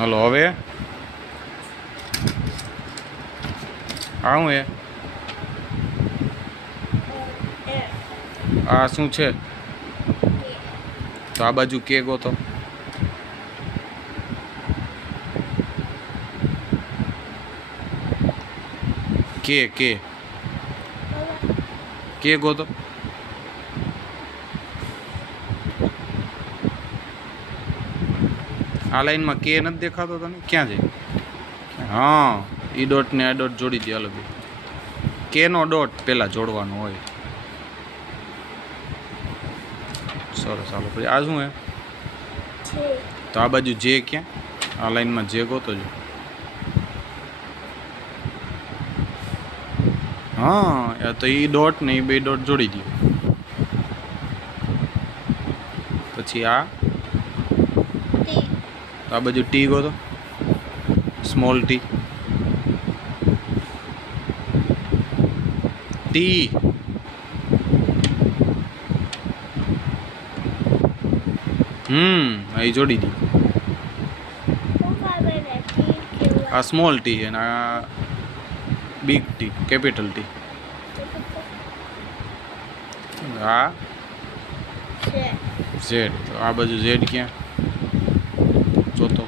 Hello હવે આવું આ શું છે? તો આ બાજુ કે ગોતો. કે ગોતો. આ લાઈનમાં કે નથી દેખાતો તને? ક્યાં જાય? હા, ઈ ડોટ ને આ ડોટ જોડી દે. અલગ કે નો ડોટ પેલા જોડવાનો હોય. સરસ. ચાલો પછી આ શું હે? તો આ બાજુ જે ક્યાં? આ લાઈનમાં જે ગોતો જો. હા, તો ઈ ડોટ ને એ બે ડોટ જોડી દો. પછી આ બાજુ ટી ગોતો. Small T. ટી અહીં જોડી દી. આ સ્મોલ ટી અને આ બિગ ટી, કેપિટલ ટી. આ ઝેડ. તો આ બાજુ ઝેડ ક્યાં જોતો?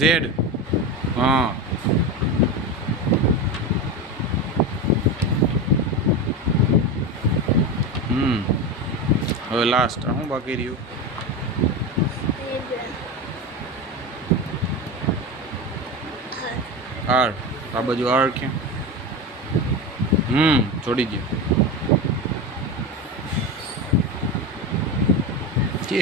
ઝેડ. હા, હવે લાસ્ટ શું બાકી રહ્યું? આર. આ બાજુ આર ક્યાં? જોડી દો. કે